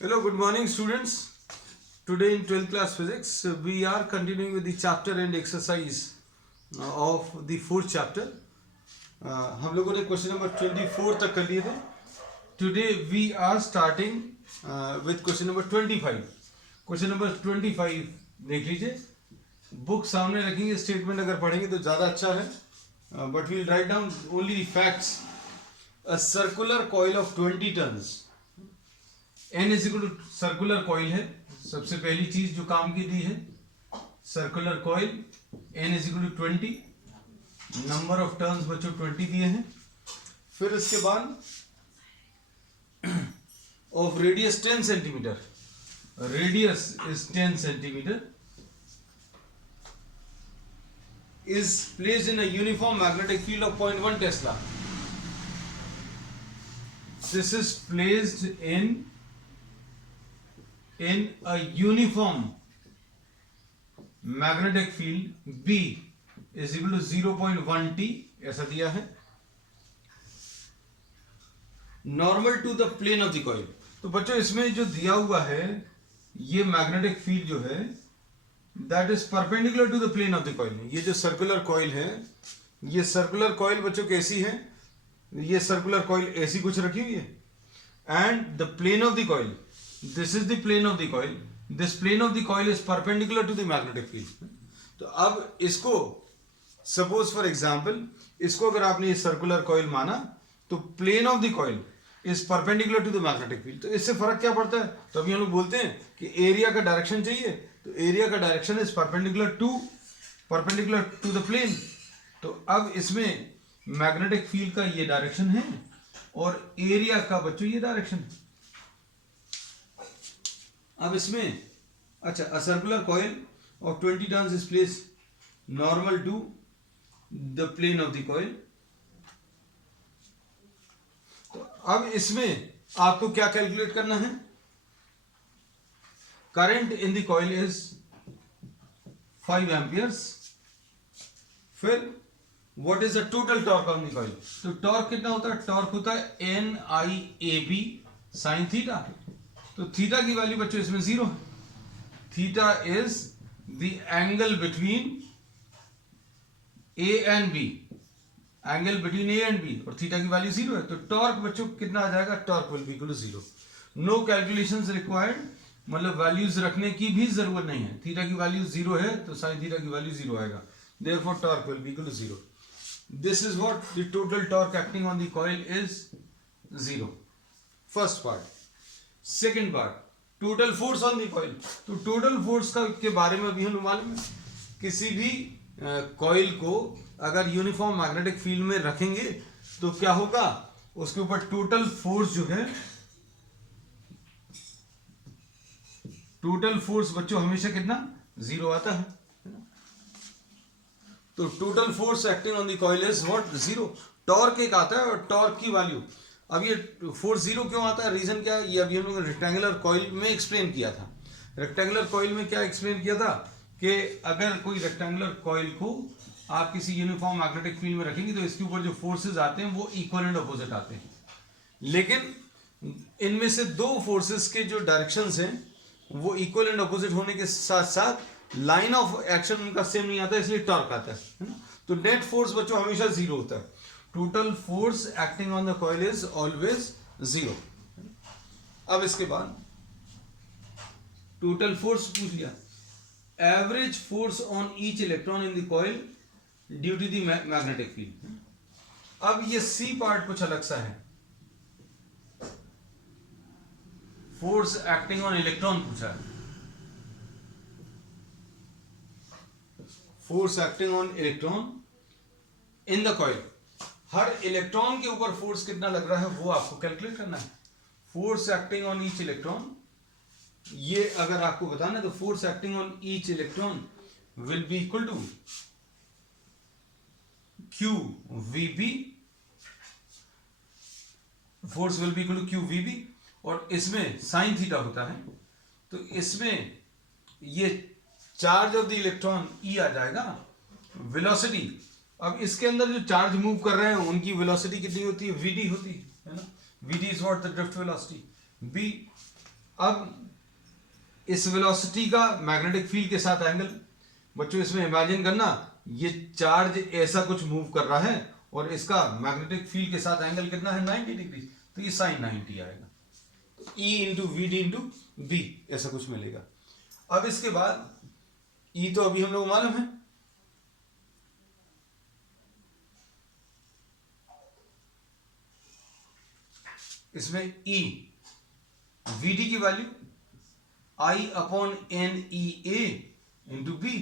Hello, good morning students. Today in 12th class physics we are continuing with the chapter and exercise of the fourth chapter. हम लोगों ने question number 24 तक कर लिए थे. Today we are starting with question number 25. Question number 25 देख लीजिए. Book सामने रखेंगे, स्टेटमेंट अगर पढ़ेंगे तो ज़्यादा अच्छा है. But we'll write down only facts. A circular coil of 20 tons. N is equal to circular coil है. सबसे पहली चीज जो काम की दी है circular coil. N is equal to 20. Number of turns बच्चों 20 दिए हैं. फिर इसके बाद of radius 10 centimetre. Radius is 10 centimetre. Is placed in a uniform magnetic field of 0.1 tesla. This is placed in a uniform magnetic field B is equal to 0.1 T ऐसा दिया है. Normal to the plane of the coil. तो बच्चों इसमें जो दिया हुआ है ये मैग्नेटिक फील्ड जो है that is perpendicular to the plane of the coil. ये जो सर्कुलर कॉइल है, ये सर्कुलर कॉइल बच्चों कैसी है? ये सर्कुलर कॉइल ऐसी कुछ रखी हुई है and the plane of the coil, this is the plane of the coil. This plane of the coil is perpendicular to the magnetic field. तो अब इसको suppose for example इसको अगर आपने ये सर्कुलर कॉइल माना तो plane of the coil is perpendicular to the magnetic field. तो इससे फर्क क्या पड़ता है? तो अभी हम लोग बोलते हैं कि एरिया का डायरेक्शन चाहिए, तो एरिया का direction is perpendicular to the plane. तो अब इसमें मैग्नेटिक फील्ड का ये डायरेक्शन है और एरिया का बच्चों ये डायरेक्शन है. अब इसमें अच्छा, a circular coil of 20 turns is placed normal to the plane of the coil. तो अब इसमें आपको क्या कैलकुलेट करना है? Current in the coil is 5 amperes. फिर what is the total torque on the coil? तो टॉर्क कितना होता है? टॉर्क होता है NIAB साइन थीटा. तो थीटा की वैल्यू बच्चों इसमें 0 है. Theta is the angle between A and B. Angle between A and B और थीटा की वैल्यू 0 है. तो टॉर्क बच्चों कितना आ जाएगा? Torque will be equal to 0. No calculations required, मतलब वैल्यूज रखने की भी जरूरत नहीं है. थीटा की वैल्यू 0 है तो साइन थीटा की वैल्यू 0 आएगा. Therefore torque will be equal to 0. This is what the total torque acting on the coil is 0. First part. Second part, total force on the coil. तो total force का के बारे में भी हमें मालूम है. किसी भी कॉइल को अगर यूनिफॉर्म मैग्नेटिक फील्ड में रखेंगे तो क्या होगा? उसके ऊपर टोटल फोर्स जो है, टोटल फोर्स बच्चों हमेशा कितना? 0 आता है. तो total force acting on the coil is what? 0. Torque एक आता है और टॉर्क की वैल्यू, अब ये फोर्स 0 क्यों आता है? रीजन क्या है? ये अभी हम लोगों ने रेक्टेंगुलर कॉइल में एक्सप्लेन किया था. रेक्टेंगुलर कॉइल में क्या एक्सप्लेन किया था कि अगर कोई रेक्टेंगुलर कॉइल को आप किसी यूनिफॉर्म मैग्नेटिक फील्ड में रखेंगे तो इसके ऊपर जो फोर्सेस आते हैं वो इक्वल एंड अपोजिट आते हैं. लेकिन इनमें से दो फोर्सेस के जो डायरेक्शंस हैं वो इक्वल एंड अपोजिट होने के साथ साथ लाइन ऑफ एक्शन उनका सेम नहीं आता, इसलिए टॉर्क आता है. तो नेट फोर्स बच्चों हमेशा 0 होता है. Total force acting on the coil is always 0. अब इसके बाद टोटल फोर्स पूछ लिया. Average force on each electron in the coil due to the magnetic field. अब ये सी पार्ट कुछ अलग सा है. फोर्स एक्टिंग ऑन इलेक्ट्रॉन पूछा है. Force acting on electron in the coil. Her electron के ऊपर फोर्स कितना लग रहा है वो आपको कैलकुलेट करना है. Force acting on each electron, ये अगर आपको बताना तो force acting on each electron will be equal to QVB. Force will be equal to QVB और इसमें साइन थीटा होता है. तो इसमें ये charge of the electron E आ जाएगा. वेलोसिटी, अब इसके अंदर जो चार्ज मूव कर रहे हैं उनकी वेलोसिटी कितनी होती है? Vd होती है ना. Vd is what? The drift velocity. B अब इस वेलोसिटी का मैग्नेटिक फील्ड के साथ एंगल, बच्चों इसमें इमेजिन करना, ये चार्ज ऐसा कुछ मूव कर रहा है और इसका मैग्नेटिक फील्ड के साथ एंगल कितना है 90 डिग्री, तो ये sin 90 आएगा। तो E into V D into B ऐसा कुछ मिलेगा। अब इसके बाद E तो अभी हम लोग मालूम है, इसमें E वी डी की value I upon N E A into B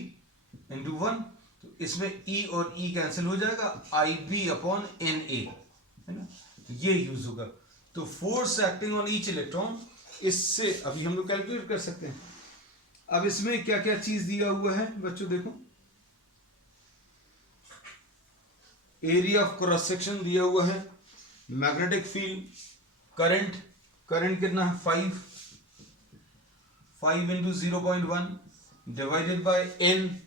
into 1, तो इसमें E और E कैंसिल हो जाएगा, I B upon N A, है ना, ये यूज होगा। तो force acting on each electron, इससे अभी हम लोग कैलकुलेट कर सकते हैं। अब इसमें क्या क्या चीज दिया हुआ है बच्चों, देखो एरिया ऑफ क्रॉस सेक्शन दिया हुआ है, मैग्नेटिक फील्ड, करंट, करंट कितना है 5 into 0.1 divided by N,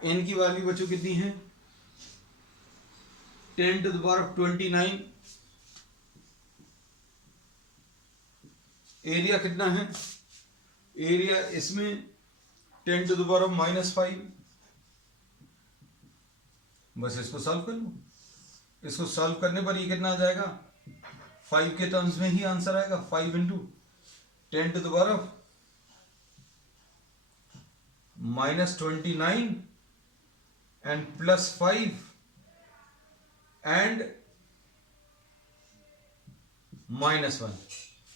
N की वैल्यू बच्चों कितनी है 10 to the power of 29, area कितना है, एरिया इसमें 10 टू द पावर ऑफ -5, बस इसको सॉल्व कर लो। इसको सॉल्व करने पर ये कितना आ जाएगा 5 के टर्म्स में ही आंसर आएगा, 5 into 10 to the power of -29 and +5 and -1,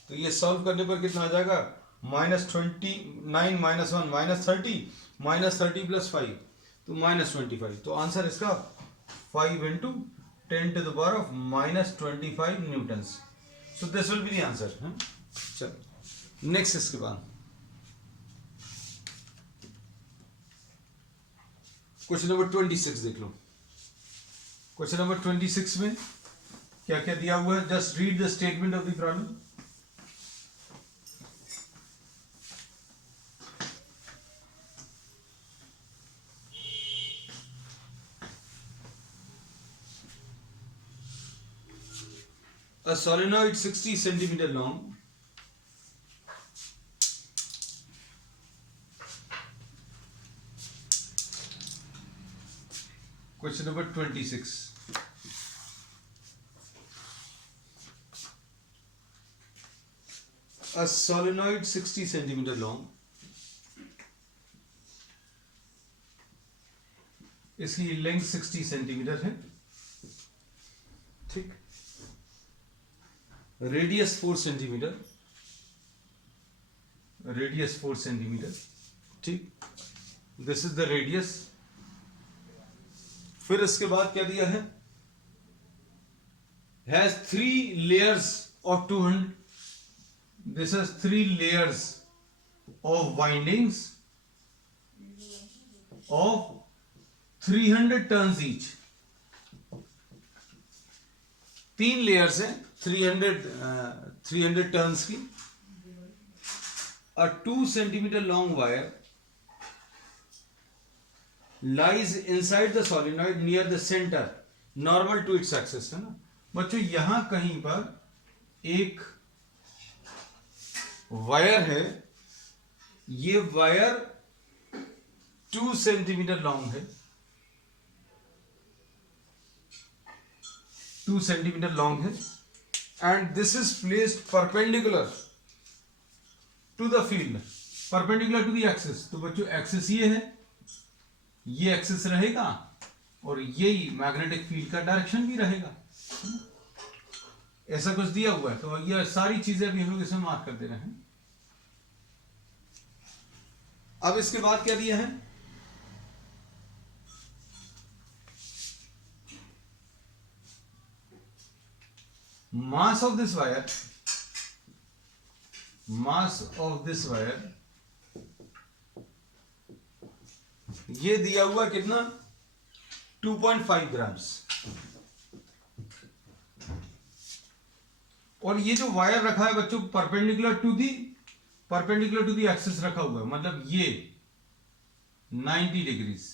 तो ये सॉल्व करने पर कितना आ जाएगा -29 -1 -30 +5 तो -25, तो आंसर इसका 5 into 10 to the power of -25 newtons. So this will be the answer. चलो नेक्स्ट, इसके बाद क्वेश्चन नंबर 26 देख लो। क्वेश्चन नंबर 26 में क्या क्या दिया हुआ है, just read the statement of the problem. A solenoid 60 centimeter long question number 26 a solenoid 60 centimeter long, इसकी लेंथ 60 सेंटीमीटर है, ठीक, रेडियस 4 सेंटीमीटर, रेडियस 4 सेंटीमीटर, ठीक, दिस इज द रेडियस। फिर इसके बाद क्या दिया है, has 3 layers of 200, this has 3 layers of windings of 300 turns each, 3 layers हैं 300 टर्न्स की। A 2 centimeter long wire lies inside the solenoid near the center, normal to its axis, है ना बच्चों। यहां कहीं पर एक वायर है, ये वायर 2 सेंटीमीटर लॉन्ग है, 2 सेंटीमीटर लॉन्ग है, and this is placed perpendicular to the field, perpendicular to the axis। तो बच्चों एक्सिस ये है, ये एक्सिस रहेगा और यही मैग्नेटिक फील्ड का डायरेक्शन भी रहेगा, ऐसा कुछ दिया हुआ है। तो ये सारी चीजें अभी हम लोग इसमें मार्क कर दे रहे हैं। अब इसके बाद क्या दिया है, mass of this wire, mass of this wire ये दिया हुआ कितना 2.5 ग्राम्स, और ये जो वायर रखा है बच्चों परपेंडिकुलर टू दी एक्सिस रखा हुआ है, मतलब ये 90 डिग्रीज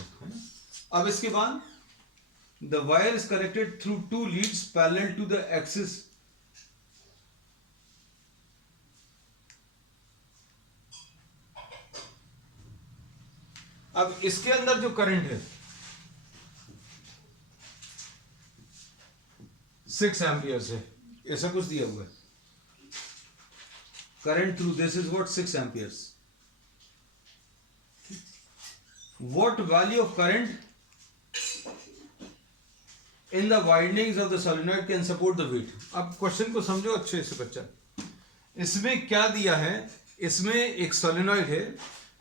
है ना। अब इसके बाद the wire is connected through 2 leads parallel to the axis अब इसके अंदर जो करंट है 6 एम्पियर है, ऐसा कुछ दिया हुआ है। Current through this is what 6 amperes. What value of current in the windings of the solenoid can support the weight. अब क्वेश्चन को समझो अच्छे से बच्चा। इसमें क्या दिया है, इसमें एक सोलेनॉइड है,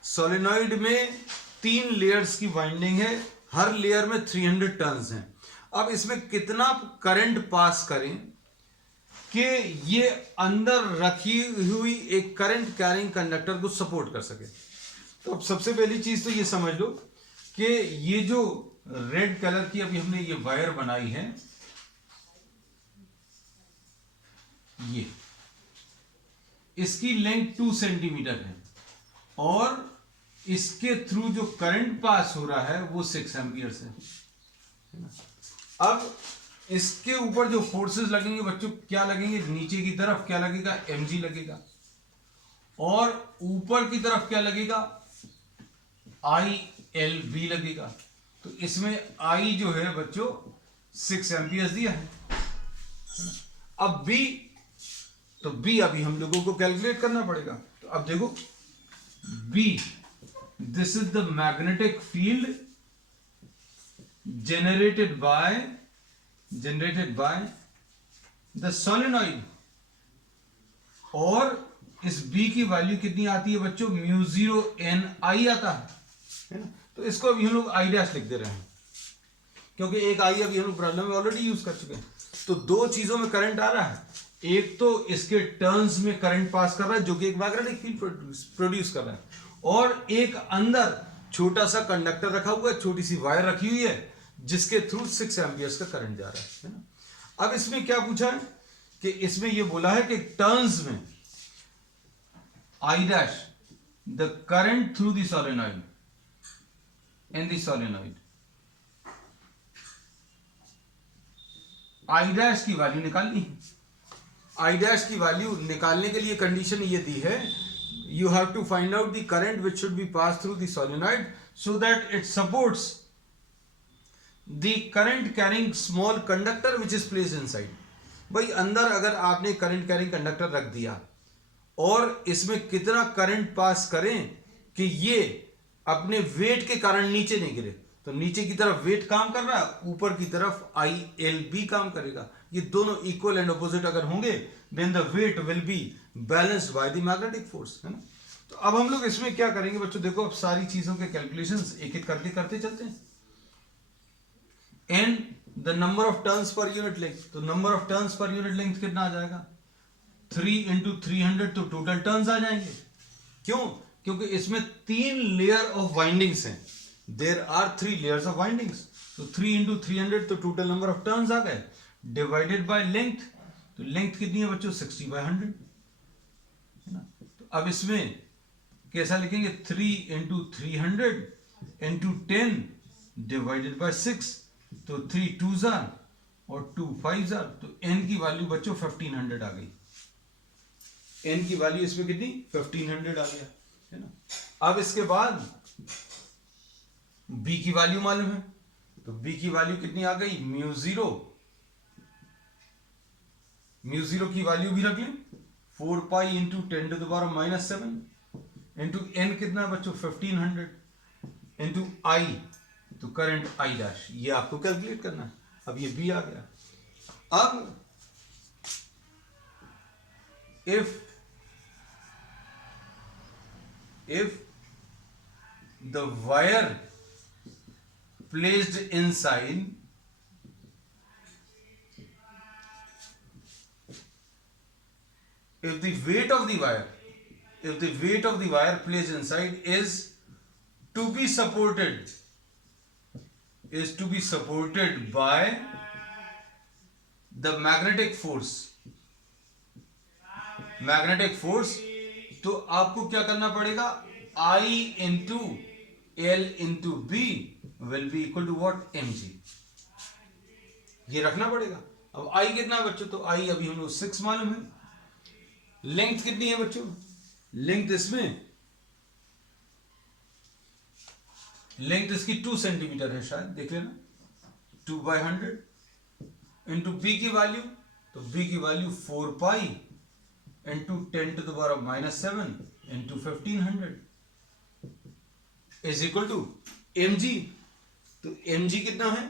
सोलेनॉइड में 3 लेयर्स की वाइंडिंग है, हर लेयर में 300 टर्न्स हैं। अब इसमें कितना करंट पास करें कि ये अंदर रखी हुई एक करंट कैरिंग कंडक्टर को सपोर्ट कर सके। तो अब सबसे पहली चीज तो ये समझ लो कि ये जो रेड कलर की अभी हमने ये वायर बनाई है, ये इसकी लेंथ 2 सेंटीमीटर है और इसके थ्रू जो करंट पास हो रहा है वो 6 एम्पियर है। अब इसके ऊपर जो फोर्सेस लगेंगे बच्चों, क्या लगेंगे, नीचे की तरफ क्या लगेगा, mg लगेगा, और ऊपर की तरफ क्या लगेगा, ILB लगेगा। तो इसमें I जो है बच्चों 6 एम्पियर दिया है। अब B, तो B अभी हम लोगों को कैलकुलेट करना पड़ेगा। तो अब देखो B, this is the magnetic field generated by the solenoid, और इस B की वैल्यू कितनी आती है बच्चों, μ0 NI आता है ना। तो इसको अभी हम लोग I डैश लिख दे रहे हैं, क्योंकि एक I अभी हम लोग प्रॉब्लम में ऑलरेडी यूज कर चुके हैं। तो 2 चीजों में करंट आ रहा है, एक तो इसके टर्न्स में करंट पास कर रहा है जो कि एक मैग्नेटिक फील्ड प्रोड्यूस कर रहा है, और एक अंदर छोटा सा कंडक्टर रखा हुआ है, छोटी सी वायर रखी हुई है जिसके थ्रू 6 एम्पियर्स का करंट जा रहा है ना। अब इसमें क्या पूछा है कि इसमें यह बोला है कि टर्न्स में I dash the current through the solenoid in the solenoid, I dash की वैल्यू निकालनी है। I डैश की वैल्यू निकालने के लिए कंडीशन ये दी है, you have to find out the current which should be passed through the solenoid so that it supports the current carrying small conductor which is placed inside। भाई अंदर अगर आपने करंट कैरिंग कंडक्टर रख दिया और इसमें कितना करंट पास करें कि ये अपने वेट के कारण नीचे नहीं गिरे, तो नीचे की तरफ वेट काम कर रहा है, ऊपर की तरफ ILB काम करेगा। ये दोनों इक्वल एंड ऑपोजिट अगर होंगे then the weight will be balanced by the magnetic force, है ना। तो अब हम लोग इसमें क्या करेंगे बच्चों, देखो अब सारी चीजों के कैलकुलेशंस एक एक करके करते चलते हैं। N the number of turns per unit length, तो number of turns per unit length कितना आ जाएगा, 3 × 300, तो टोटल टर्न्स आ जाएंगे। क्यों, क्योंकि इसमें 3 लेयर ऑफ वाइंडिंग्स हैं, there are 3 layers of windings. तो 3 × 300 तो टोटल नंबर ऑफ टर्न्स आ गए, डिवाइडेड बाय लेंथ, तो लेंथ कितनी है बच्चों, 60/100, है ना। तो अब इसमें कैसा लिखेंगे, 3 × 300 × 10 डिवाइडेड बाय 6, तो 3 2s और 2 5s, तो n की वैल्यू बच्चों 1500 आ गई। n की वैल्यू इसमें कितनी, 1500 आ गया, है ना। अब इसके बाद b की वैल्यू मालूम है, तो b की वैल्यू कितनी आ गई, μ0 की वैल्यू भी रख लें, 4π × 10⁻⁻7 इंटू n कितना है बच्चों, 1500 इंटू I, तो करंट I डैश, ये आपको कैलकुलेट करना है। अब ये B आ गया। अब if the wire placed inside if the weight of the wire placed inside is to be supported by the magnetic force, तो आपको क्या करना पड़ेगा, I into L into B will be equal to what, mg, ये रखना पड़ेगा। अब I कितना है बच्चों, तो I अभी हम लोग 6 मालूम है। लेंथ कितनी है बच्चों, लेंथ इसमें लेंथ इसकी 2 सेंटीमीटर है शायद, देख लेना, 2/100 इंटू बी की वैल्यू, तो बी की value 4 pi into 10⁻⁻7 into 1500 is equal to mg। तो mg कितना है?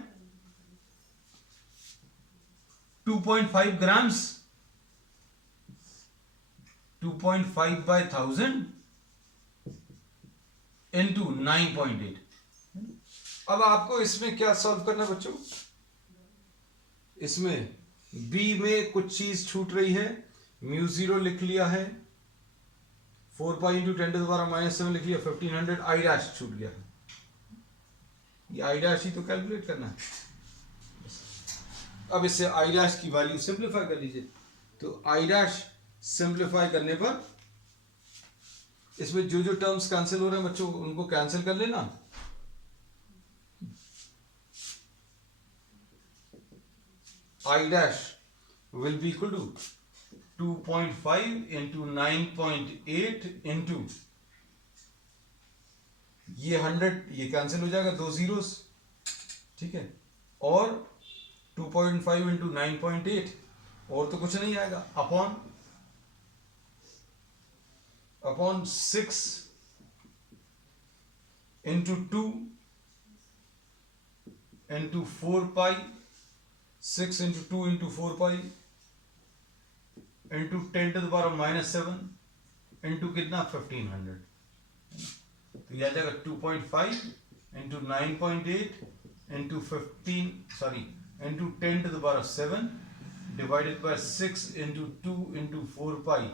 2.5 ग्राम्स, 2.5 बाय 1000 इंटू 9.8। अब आपको इसमें क्या सॉल्व करना है बच्चों? इसमें बी में कुछ चीज छूट रही है, μ0 लिख लिया है, 4 पाई इंटू 10⁻⁻7 लिख लिया, 1500 आई डैश छूट गया है। ये आई डैश ही तो कैलकुलेट करना है। अब इससे आई डैश की वैल्यू सिंप्लीफाई कर लीजिए। तो आई डैश सिंप्लीफाई करने पर इसमें जो जो टर्म्स कैंसिल हो रहे हैं बच्चों उनको कैंसिल कर लेना। I dash will be equal to 2.5 into 9.8 into ये 100, ये कैंसिल हो जाएगा, 2 जीरोस, ठीक है, और 2.5 इंटू 9.8 और तो कुछ नहीं आएगा, अपॉन 6 इंटू 2 इंटू 4 पाई, 6 into 2 into 4 pi into 10⁻⁻7 into कितना 1500। तो यह आ जाएगा 2.5 into 9.8 into 10⁻7 divided by 6 into 2 into 4 पाई,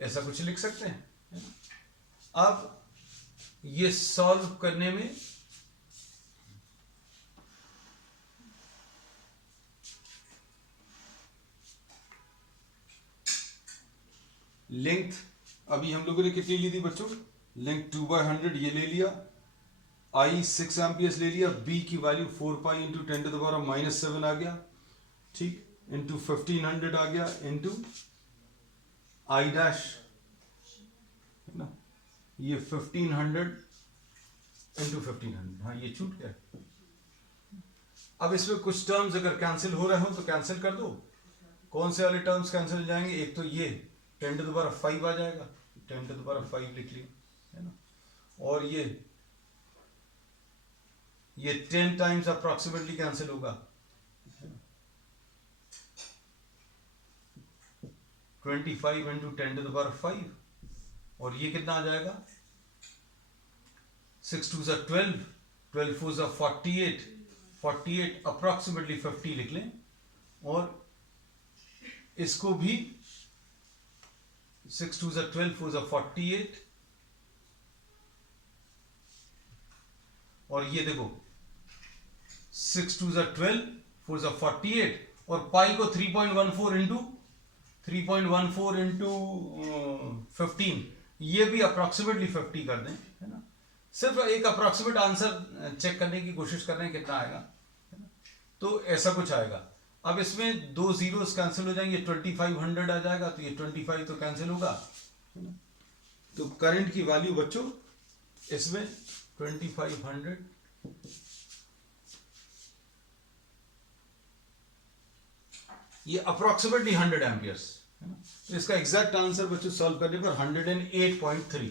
ऐसा कुछ लिख सकते हैं। अब ये सॉल्व करने में लेंथ अभी हम लोगों ने कितनी ली थी बच्चों? लेंथ 2/100 ये ले लिया, आई 6 एम्पियर्स ले लिया, बी की वैल्यू 4 पाई इंटू 10⁻⁻7 आ गया, ठीक, इंटू 1500 आ गया, इंटू आई डैश है ना, ये 1500 इंटू 1500, हाँ ये छूट गया। अब इसमें कुछ टर्म्स अगर कैंसिल हो रहे हो तो कैंसिल कर दो। कौन से वाले टर्म्स कैंसिल हो जाएंगे? एक तो ये 10⁻5 आ जाएगा, 10⁻5 लिख लिया, है ना, और ये 10 टाइम्स अप्रोक्सीमेटली कैंसिल होगा, 25 इंटू 10⁻5, और ये कितना आ जाएगा? 6 2 12, 12 4 48, 48 अप्रोक्सीमेटली 50 लिख लें, और इसको भी 6 2 12 4 48, और ये देखो 6 2 12 4 48, और पाई को 3.14 इंटू 15, ये भी अप्रोक्सीमेटली 50 कर दें, है ना। सिर्फ एक अप्रोक्सीमेट आंसर चेक करने की कोशिश कर रहे हैं कितना आएगा, है ना। तो ऐसा कुछ आएगा। अब इसमें 2 जीरोस कैंसिल हो जाएंगे, 2500 आ जाएगा, तो ये 25 तो कैंसिल होगा, है ना। तो करंट की वैल्यू बच्चों इसमें 2500 ये अप्रोक्सीमेटली 100 एम्पियर्स, है ना। तो इसका एग्जैक्ट आंसर बच्चों सॉल्व करने पर 108.3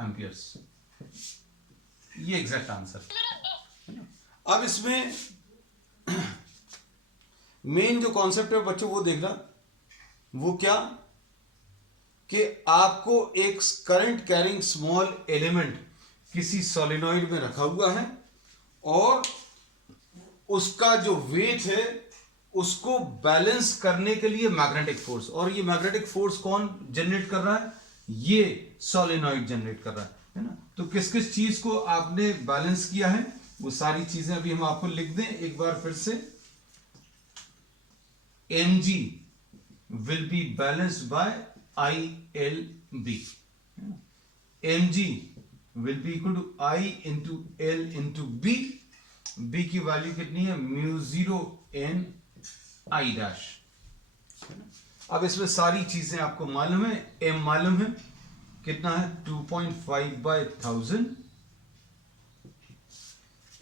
एम्पियर्स, ये एग्जैक्ट आंसर, है ना। अब इसमें मेन जो कॉन्सेप्ट है बच्चों वो देखना, वो क्या कि आपको एक करंट कैरिंग स्मॉल एलिमेंट किसी सोलेनॉइड में रखा हुआ है, और उसका जो वेट है उसको बैलेंस करने के लिए मैग्नेटिक फोर्स, और ये मैग्नेटिक फोर्स कौन जनरेट कर रहा है? ये सोलेनॉइड जनरेट कर रहा है ना। तो किस किस चीज को आपने बैलेंस किया है वो सारी चीजें अभी हम आपको लिख दें एक बार फिर से। mg will be balanced by ILB, mg will be equal to I into L into B, B की वैल्यू कितनी है? μ0 n I डैश। अब इसमें सारी चीजें आपको मालूम है, m मालूम है कितना है 2.5/1000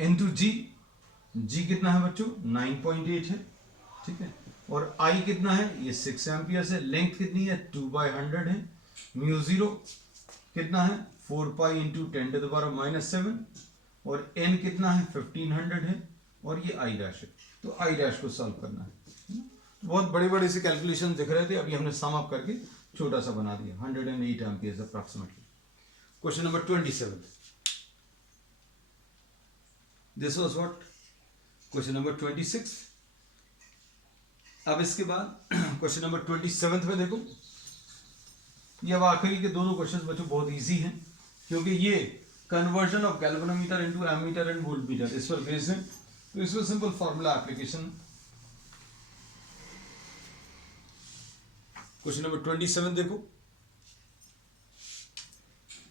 इनटू जी, जी कितना है बच्चों 9.8 है, ठीक है, और आई कितना है ये 6 एम्पियर्स है, लेंथ कितनी है 2/100 है, म्यू जीरो कितना है 4 पाई इंटू 10⁻⁻7 और एन कितना है 1500 है और ये आई डैश है, तो आई डैश को सॉल्व करना है। तो बहुत बड़े बड़े से कैलकुलेशन दिख रहे थे, अभी हमने सम अप करके छोटा सा बना दिया 108 amperes approximately. Question number 27, this was what question number 26। अब इसके बाद क्वेश्चन नंबर 27 में देखो, ये अब आखिरी के दोनों क्वेश्चंस बच्चों बहुत इजी हैं, क्योंकि ये conversion of galvanometer into ammeter and voltmeter इस पर बेस्ड है, तो इसमें simple formula application. Question number 27 देखो,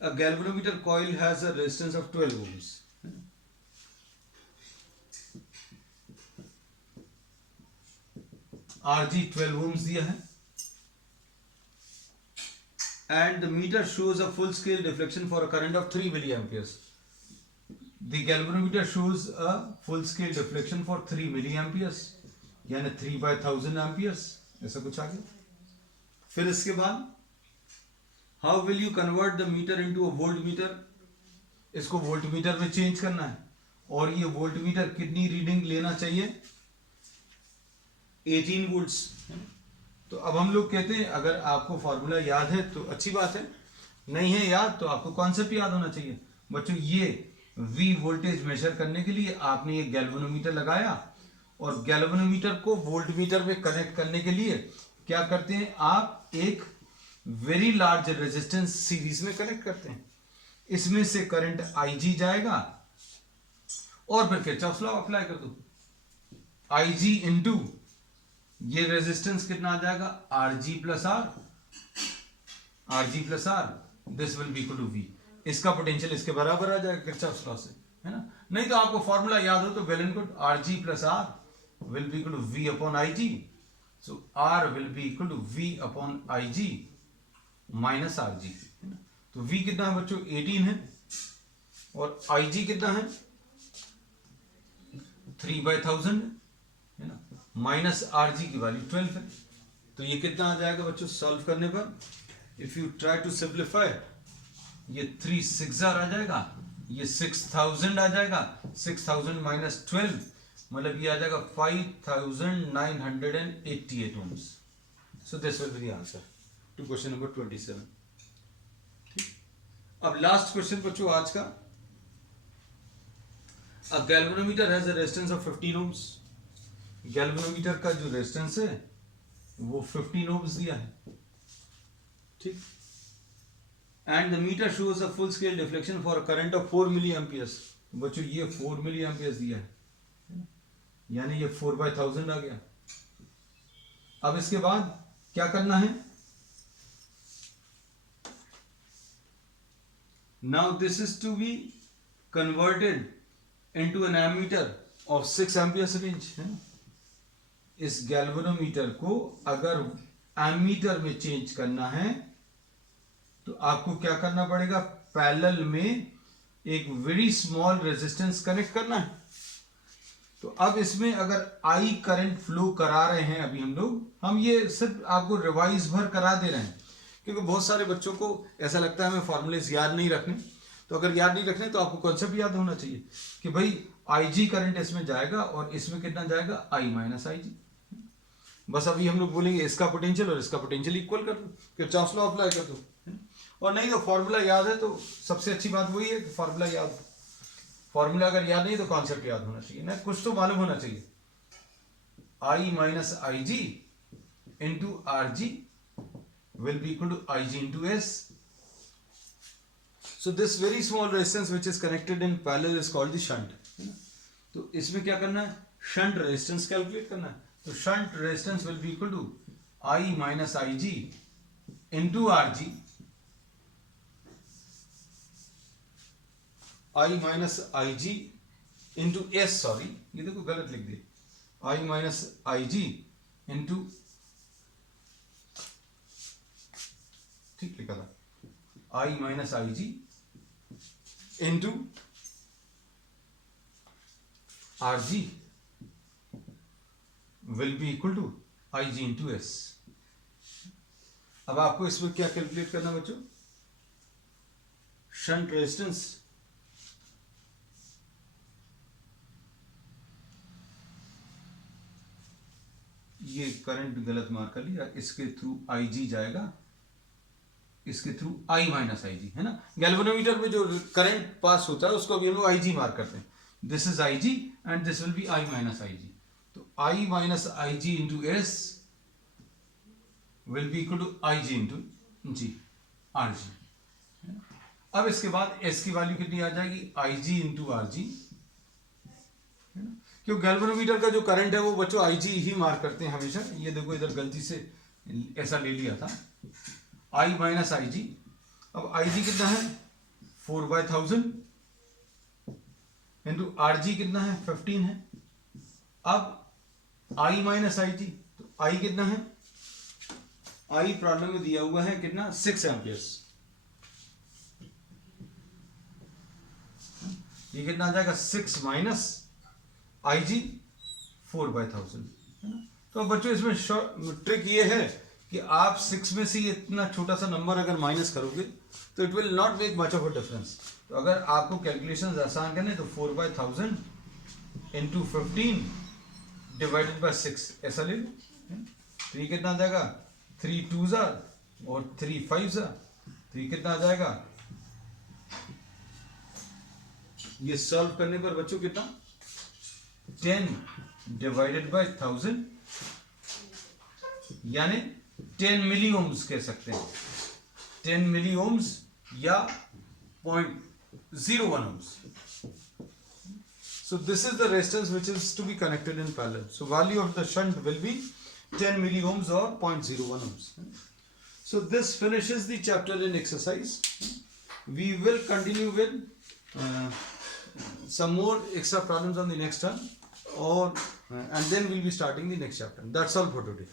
a galvanometer coil has a resistance of 12 ohms, RG 12 ohms दिया है, and the meter shows a full scale deflection for a current of 3 milliamperes. The galvanometer shows a full scale deflection for 3 milliamperes, यानी 3/1000 amperes, ऐसा कुछ आ गया। फिर इसके बाद how will you convert the meter into a voltmeter, इसको voltmeter में change करना है, और ये वोल्टमीटर कितनी रीडिंग लेना चाहिए 18 वोल्ट्स। तो अब हम लोग कहते हैं अगर आपको फॉर्मूला याद है तो अच्छी बात है, नहीं है याद तो आपको कॉन्सेप्ट याद होना चाहिए। बच्चों ये V वोल्टेज मेजर करने के लिए आपने ये गैल्वेनोमीटर लगाया, और गैल्वेनोमीटर को वोल्टमीटर में कनेक्ट करने के लिए क्या करते हैं, आप एक वेरी लार्ज रेजिस्टेंस सीरीज में कनेक्ट करते हैं, इसमें से करंट IG जाएगा और फिर किरचॉफ्स लॉ अप्लाई कर दो, IG इंटू ये रेजिस्टेंस कितना आ जाएगा RG plus R, this will be equal to V, इसका पोटेंशियल इसके बराबर आ जाएगा किरचॉफ्स लॉ से, है ना। नहीं तो आपको फॉर्मूला याद हो तो well and good, RG plus R will be equal to V upon IG, so R will be equal to V upon IG minus RG, है ना। तो V कितना है बच्चों 18 है, और IG कितना है 3/1000 है ना, माइनस RG की वैल्यू 12 है। तो ये कितना आ जाएगा बच्चों सॉल्व करने पर, if you try to simplify, ये 3 6 आ जाएगा, ये 6000 आ जाएगा, 6000 माइनस 12 मतलब ये आ जाएगा 5988 ohms। So this will be the answer to question number 27। ठीक, अब लास्ट क्वेश्चन बच्चों आज का, a galvanometer has a resistance of 15 ohms, galvanometer का जो रेजिस्टेंस है वो 15 ohms दिया है, ठीक, and the meter shows a full scale deflection for a current of 4 milliamperes, बच्चों ये 4 milliamperes दिया है, यानी ये 4/1000 आ गया। अब इसके बाद क्या करना है, now this is to be converted into an ammeter of 6 amperes range, है ना। इस गैल्वेनोमीटर को अगर एमीटर में चेंज करना है तो आपको क्या करना पड़ेगा, पैरेलल में एक वेरी स्मॉल रेजिस्टेंस कनेक्ट करना है। तो अब इसमें अगर आई करंट फ्लो करा रहे हैं अभी हम ये सिर्फ आपको रिवाइज भर करा दे रहे हैं, क्योंकि बहुत सारे बच्चों को ऐसा लगता है हमें फॉर्मूलेस याद नहीं रखने, तो अगर याद नहीं रखने तो आपको कॉन्सेप्ट याद होना चाहिए कि भाई IG करंट इसमें जाएगा और इसमें कितना जाएगा I माइनस IG। बस अभी हम लोग बोलेंगे इसका पोटेंशियल और इसका पोटेंशियल इक्वल कर दो, किरचॉफ्स लॉ अप्लाई कर दो, और नहीं तो फॉर्मूला याद है तो सबसे अच्छी बात वही है कि फॉर्मूला याद, फॉर्मूला अगर याद नहीं तो कॉन्सेप्ट याद होना चाहिए ना, कुछ तो मालूम होना चाहिए। I minus IG into RG will be equal to IG into S। So this very small resistance which is connected in parallel is called the shunt, है ना। तो इसमें क्या करना है, शंट रेजिस्टेंस कैलकुलेट करना है, तो shunt resistance will be equal to I minus IG into RG, I minus IG into S, sorry ये देखो गलत लिख दिया, I माइनस IG इंटू, ठीक लिखा था, I minus IG into RG will be equal to IG into S. अब आपको इसमें क्या कैलकुलेट करना बच्चों? शंट रेजिस्टेंस, ये करंट गलत मार्क कर लिया, इसके थ्रू IG जाएगा, इसके थ्रू I माइनस IG है ना. गैल्वेनोमीटर में जो करंट पास होता है उसको अभी हम लोग IG मार्क करते हैं. This is IG and this will be I minus IG. तो I minus IG into S will be equal to IG into G RG. अब इसके बाद S की वैल्यू कितनी आ जाएगी? IG into RG. क्योंकि गैल्वेनोमीटर का जो करंट है वो बच्चों IG ही मार्क करते हैं हमेशा. ये देखो इधर गलती से ऐसा ले लिया था. I minus IG. अब IG कितना है? 4/1000 इंटू RG कितना है? 15 है. अब I माइनस IG, तो I कितना है? I प्रॉब्लम में दिया हुआ है कितना? 6 एम्पियर्स. ये कितना आ जाएगा? 6 माइनस IG 4/1000 है ना. तो बच्चों इसमें ट्रिक ये है कि आप 6 में से इतना छोटा सा नंबर अगर माइनस करोगे तो it will not make much of a difference. तो अगर आपको कैलकुलेशंस आसान करने तो 4/1000 इंटू 15 डिवाइडेड बाय 6 ऐसा ले लो. तो ये कितना आ जाएगा? 3 2s और 3 5s. तो ये कितना आ जाएगा? ये सॉल्व करने पर बच्चों कितना? 10 डिवाइडेड बाय 1000 यानी 10 मिली ओम्स कह सकते हैं. 10 मिली ओम्स या 0.01 ohms. So this is the resistance which is to be connected in parallel. So value of the shunt will be 10 milli ohms or 0.01 ohms. So this finishes the chapter in exercise. We will continue with some more extra problems on the next term, and then we'll be starting the next chapter. That's all for today.